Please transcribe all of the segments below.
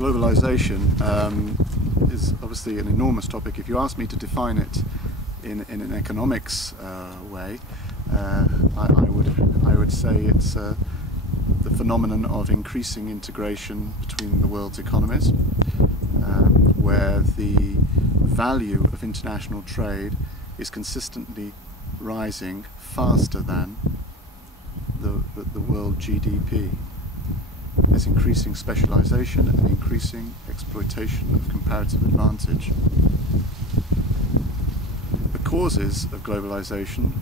Globalisation is obviously an enormous topic. If you ask me to define it in an economics way, I would say it's the phenomenon of increasing integration between the world's economies, where the value of international trade is consistently rising faster than the world GDP. There's increasing specialization and increasing exploitation of comparative advantage. The causes of globalization,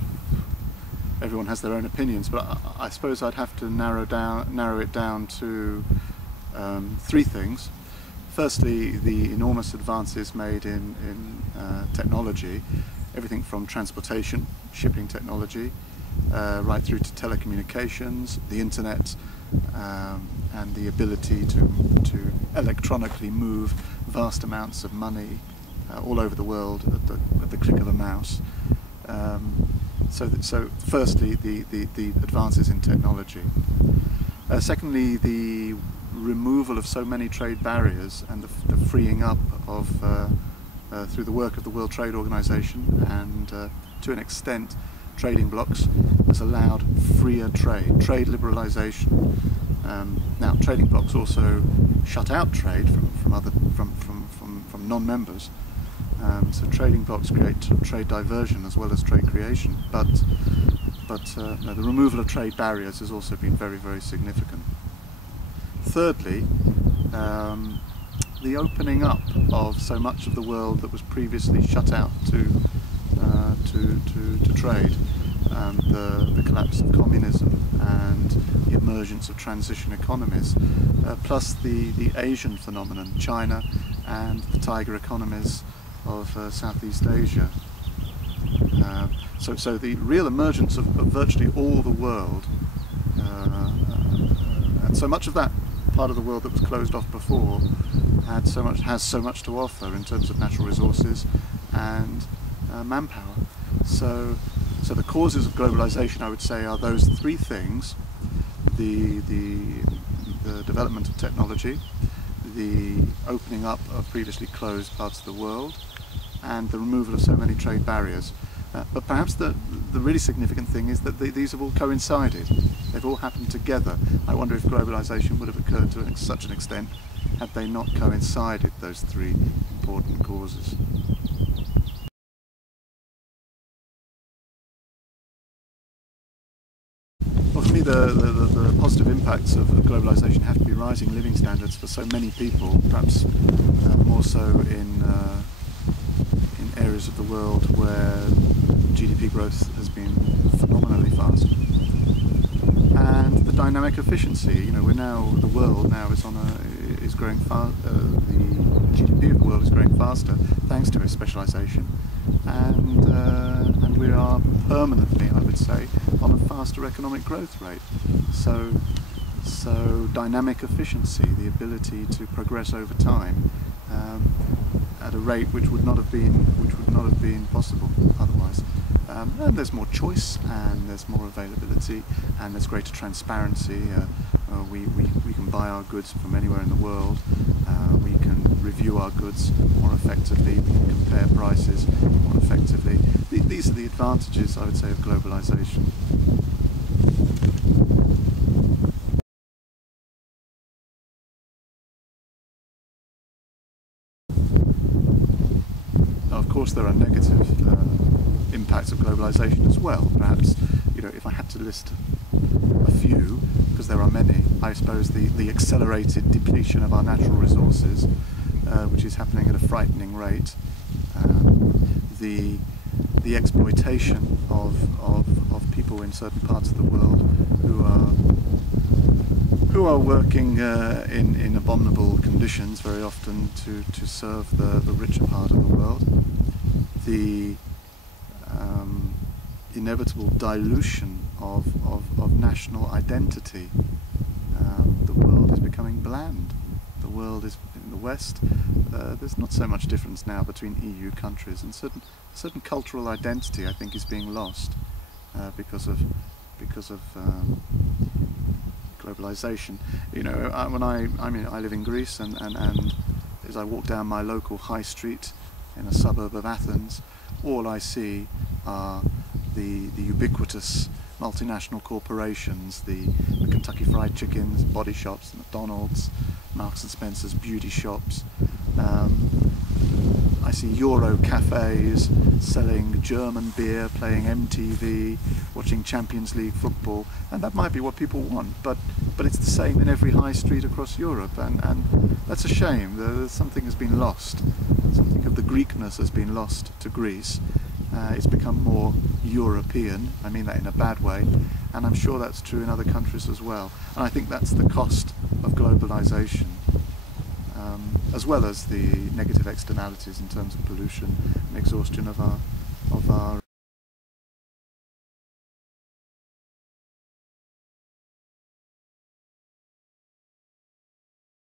everyone has their own opinions, but I suppose I'd have to narrow it down to three things. Firstly, the enormous advances made in technology, everything from transportation, shipping technology, right through to telecommunications, the internet, and the ability to electronically move vast amounts of money all over the world at the click of a mouse. So firstly, the advances in technology. Secondly, the removal of so many trade barriers and the freeing up of, through the work of the World Trade Organization and to an extent trading blocs, has allowed freer trade liberalisation. Now, trading blocs also shut out trade from non-members. So trading blocs create trade diversion as well as trade creation. But no, the removal of trade barriers has also been very, very significant. Thirdly, the opening up of so much of the world that was previously shut out to trade, the collapse of communism and the emergence of transition economies, plus the Asian phenomenon, China and the tiger economies of Southeast Asia. So the real emergence of virtually all the world, and so much of that part of the world that was closed off before has so much to offer in terms of natural resources and manpower. So the causes of globalization, I would say, are those three things: the development of technology, the opening up of previously closed parts of the world, and the removal of so many trade barriers. But perhaps the really significant thing is that these have all coincided. They've all happened together. I wonder if globalization would have occurred to such an extent had they not coincided, those three important causes. Well, for me, the positive impacts of globalisation have to be rising living standards for so many people, perhaps more so in areas of the world where GDP growth has been phenomenally fast. And the dynamic efficiency, you know, the world now is growing fast. The GDP of the world is growing faster thanks to its specialisation, and we are permanently, I would say, on a faster economic growth rate. So dynamic efficiency, the ability to progress over time at a rate which would not have been possible otherwise. And there's more choice, and there's more availability, and there's greater transparency. We can buy our goods from anywhere in the world. We can review our goods more effectively. We can compare prices more effectively. These are the advantages, I would say, of globalization. Now, of course, there are negative impacts of globalization as well. Perhaps, you know, if I had to list a few, because there are many, I suppose the accelerated depletion of our natural resources, which is happening at a frightening rate, the exploitation of people in certain parts of the world who are working in abominable conditions very often to serve the richer part of the world, the inevitable dilution of national identity. The world is becoming bland. The world is, in the West, there's not so much difference now between EU countries, and certain cultural identity, I think, is being lost because of globalisation. You know, I live in Greece, and as I walk down my local high street in a suburb of Athens, all I see are the ubiquitous multinational corporations, the Kentucky Fried Chickens, Body Shops, McDonald's, Marks and Spencer's, beauty shops. I see Euro cafes selling German beer, playing MTV, watching Champions League football, and that might be what people want, but it's the same in every high street across Europe, and that's a shame. Something has been lost. Something of the Greekness has been lost to Greece. It's become more European, I mean that in a bad way, and I'm sure that's true in other countries as well. And I think that's the cost of globalisation, as well as the negative externalities in terms of pollution and exhaustion of our